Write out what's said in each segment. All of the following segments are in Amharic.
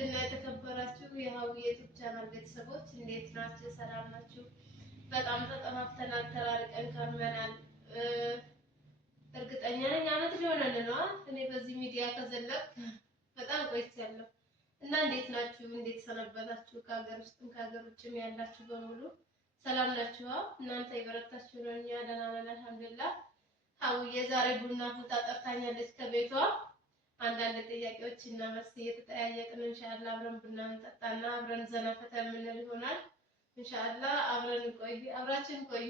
ውድና የተከበራችሁ የሀዊ ዩቲዩብ ቻናል ቤተሰቦች እንዴት ናችሁ? ሰላም ናችሁ? በጣም ተጠፋፍተናል፣ ተራርቀን ከርመናል። እርግጠኛ ነኝ አመት ሊሆነን ነው እኔ በዚህ ሚዲያ ከዘለቅ በጣም ቆይቻለሁ እና እንዴት ናችሁ? እንዴት ሰነበታችሁ? ከሀገር ውስጥም ከሀገር ውጭም ያላችሁ በሙሉ ሰላም ናችሁ? እናንተ የበረታችሁ ነው? እኛ ደህና ነን አልሐምዱሊላህ። ሀዊዬ ዛሬ ቡና ቦታ ጠርታኛለች ከቤቷ አንዳንድ ጥያቄዎች እና መልስ እየተጠያየቅን ኢንሻአላህ አብረን ቡና እንጠጣና አብረን ዘና ፈታ የምንል ይሆናል። ኢንሻአላህ አብረን ቆይ አብራችን ቆይ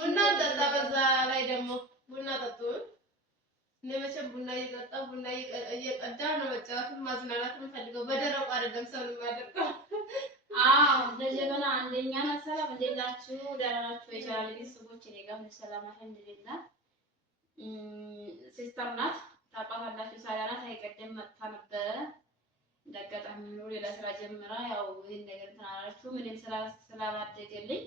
ቡና ጠጣ። በዛ ላይ ደግሞ ቡና ጠጡ። እኔ መቼም ቡና እየጠጣሁ ቡና እየቀዳ ነው መጫወትም ማዝናናትም ፈልገው በደረቁ አይደለም ሰው የሚያደርገው። በጀበና አንደኛ ሰላም እንዴት ናችሁ? ደህና ናችሁ? የቻናሌ ቤተሰቦች እኔ ጋር ሰላም አልሐምዱሊላህ። ሲስተር ናት ታውቃታላችሁ። ሳላናት አይቀደም መጥታ ነበረ እንዳጋጣሚ ነው ሌላ ስራ ጀምራ ያው ይሄን ነገር ተናራችሁ ምንም ስላላደገልኝ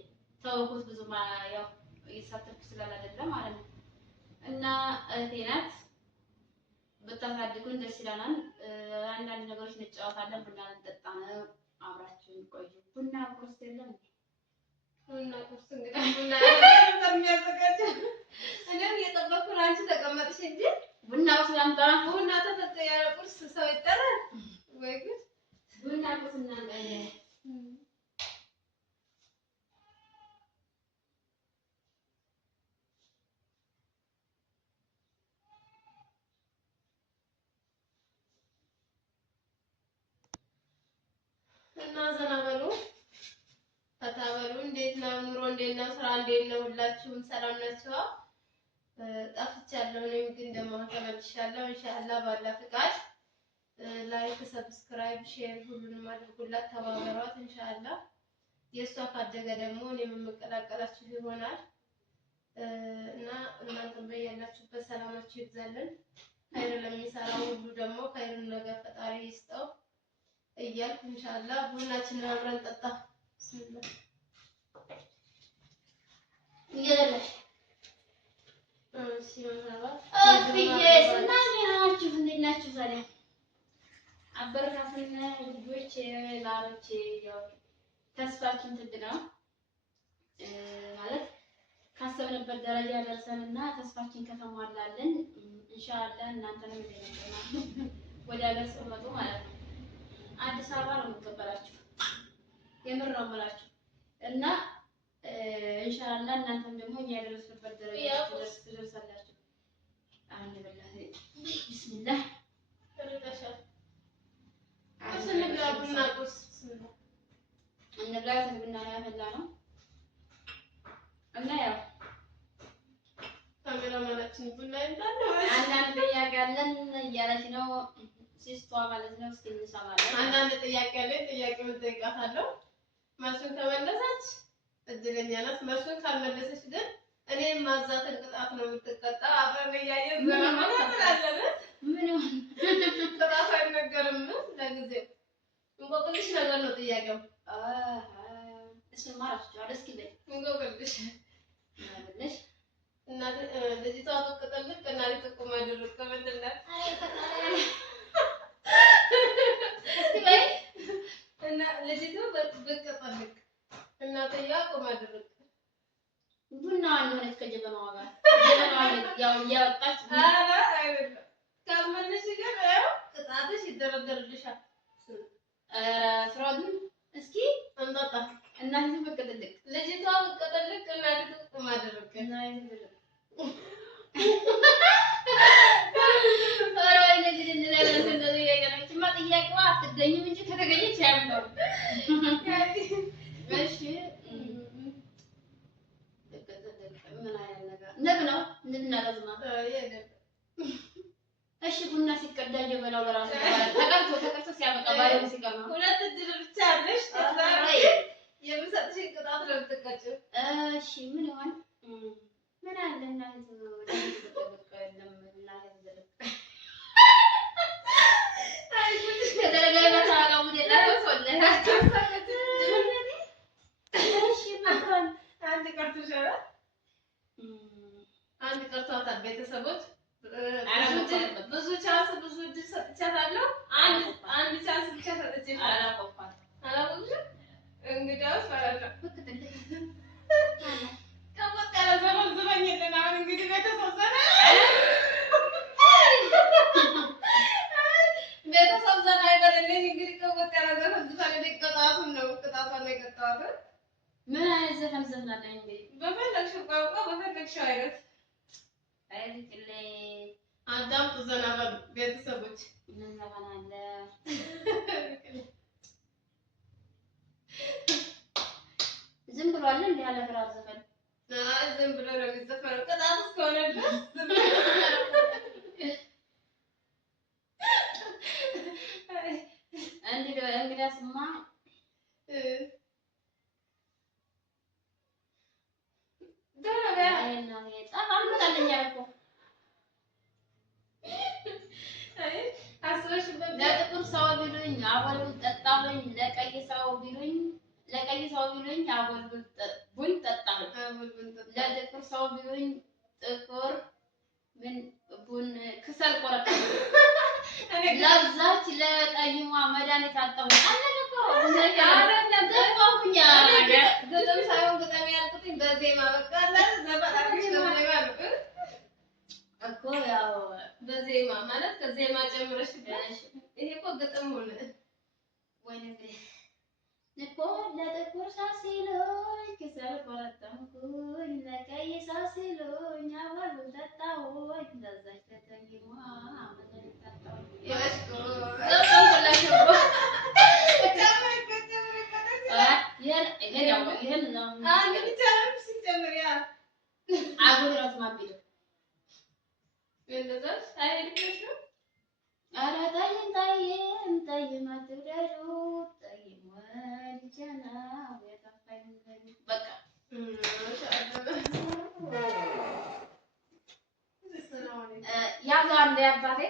ተውኩት። ብዙም ያው እየተሳተፍኩ ስላላደለ ማለት ነው። እና እህቴ ናት ብታሳድጉን ደስ ይላናል። አንዳንድ ነገሮች እንጫወታለን፣ ቡና እንጠጣ ነው። አብራችሁን ቆዩ። ቡና ቁርስ የለም። ቡና ቁርስ እንግዲህ ቡና የሚያዘጋጅ እኔም እየጠበኩ ነው። አንቺ ተቀመጥሽ እንጂ ቡና ቁርስ ላምጣ። ቡና ተፈጠ ያለ ቁርስ ሰው ይጠራል ወይ ጉድ! ቡና ቁርስ እናምጣ። እና ዘና በሉ ፈታ በሉ። እንዴት ነው ኑሮ? እንዴት ነው ስራ? እንዴት ነው? ሁላችሁም ሰላም ናችሁ? ጠፍቻለሁ። እኔም ግን ደግሞ ተመልሻለሁ። ኢንሻአላህ ባላ ፍቃድ ላይክ፣ ሰብስክራይብ፣ ሼር ሁሉንም አድርጉላት፣ ተባበሯት። ኢንሻአላህ የሷ ካደገ ደግሞ እኔም የምቀላቀላችሁ ይሆናል እና እናንተም በያላችሁበት ሰላማችሁ ይብዛልን። ኸይር ለሚሰራው ሁሉ ደግሞ ኸይሩን ነገር ፈጣሪ ይስጠው እያልኩ ኢንሻአላህ ቡናችንን አብረን ጠጣ። ቢስሚላህ ይገለሽ ናችሁ ዛሬ አበረታቱን ልጆች ላሮች። ያው ተስፋችን ትልቅ ነው ማለት ካሰብንበት ደረጃ ደርሰንና ተስፋችን ከተሟላልን ኢንሻአላህ እናንተንም ወደ ሀገር ስትመጡ ማለት ነው አዲስ አበባ ነው የምትቀበላችሁ። የምር ነው የምላችሁ እና ኢንሻአላህ እናንተም ደግሞ እኛ ያደረስንበት ደረጃ ትደርሳላችሁ። አሁን በላህ ቢስሚላህ ተረዳሻል። እንብላ ቡና ቁርስ ቢስሚላህ እንብላ። ቡና ያፈላ ነው እና ያው ካሜራማናችን ቡና ይላል አንዳንድ ጥያቄ አለን እያለች ነው ሲስቷ ማለት ነው። እስኪ እንሰማለን። አንዳንድ ጥያቄ አለኝ። ጥያቄውን ጠይቃታለሁ። መልሱን ከመለሰች እድለኛ ናት። መልሱን ካልመለሰች ግን እኔም ማዛትን ቅጣት ነው የምትቀጣ። አብረን እያየን ዘና ማለት አለን። ምን ይሁን ቅጣት አይነገርም ለጊዜው። እንቆቅልሽ ነገር ነው ጥያቄው። እሱን ማራችኋል። እስኪ በይ እንቆቅልሽ ማለሽ እናት ልጅቷ በቅጠልቅ እናት ጥቁም አድርቅ ምንድነው? እስኪ በይ እና ልጅቷ በቅጠልቅ እናትያ ቁም አድርቅ ቡና እንደሆነች ከጀበናዋ ጋር ጀበናዋ ያው እያወጣች አረ አይደለም ካልመለሽ ግን ያው ቅጣትሽ ይደረደርልሻል። ፍራዱን እስኪ እንጠጣ። እናት በቅጠልቅ ልጅቷ በቅጠልቅ እናት ቁም አድርቅ ጥያቄዋ አትገኝም እንጂ ከተገኘች ያለው እሺ ምን አይነት ነገር ንብ ነው? ንብና ለዝማ እሺ ቡና ሲቀዳ ጀበናው ለራሱ ተቀርቶ ሲያበቃ ባለው ሲቀር ነው። ሁለት እድል ብቻ አለሽ። የምሰጥሽ ቅጣት ነው የምትቀጭው። እሺ ምን ይሆን? ምን አለ እናት ተበቃ የለም እናት ዘለ አይጉድ ተደረገ ታውቃው ወደላ ወሰለ እሺ ማን አንድ ቀርቶሻል። አንድ ቀርቷታል። ቤተሰቦች ብዙ ቻንስ ብዙ እድል ሰጥቻታለሁ። አንድ ቻንስ በቀለ ዘፈን ዝፈን ቅጣቱን ነው ቅጣቷን ነው የቀጣዋት። ምን አይነት ዘፈን ዘፍናለሁ እንዴ? በፈለግሽው ቋንቋ በፈለግሽው አይነት አይልክሌ አዳምጡ፣ ዘና በሉ ቤተሰቦች። ምን ዘፈን አለ? ዝም ብሎ አለ እንዴ? ያለ ፍራዝ ዘፈን ዝም ብሎ ነው የሚዘፈነው ቅጣት እስከሆነ ድረስ እንግዲያስማ ለጥቁር ሰው ቢሉኝ አቦል ጠጣሁኝ፣ ለቀይ ሰው ቢሉኝ አቦል ቡን ጠጣሁኝ፣ ለጥቁር ሰው ቢሉኝ ጥቁር ምን ቡን ክሰል ቆረጠኝ፣ ለዛች ለጠይሟ መድኃኒት አጣሁኝ። ግጥም ሳይሆን ግጥም ያልኩትኝ በዜማ በቃ እኮ ያው በዜማ ማለት ከዜማ ጨምረሽ ይሄ እኮ ግጥም ሆነ ወይ እኮ ለጥቁር ሰው ሲሉኝ ክሰል ቆረጠምኩኝ፣ ለቀይ ሰው ሲሉኝ አቦል ጠጣሁኝ፣ ለዛች ለጠይሟ መድኃኒት አጣሁኝ። ያዛ አንዴ አባቴ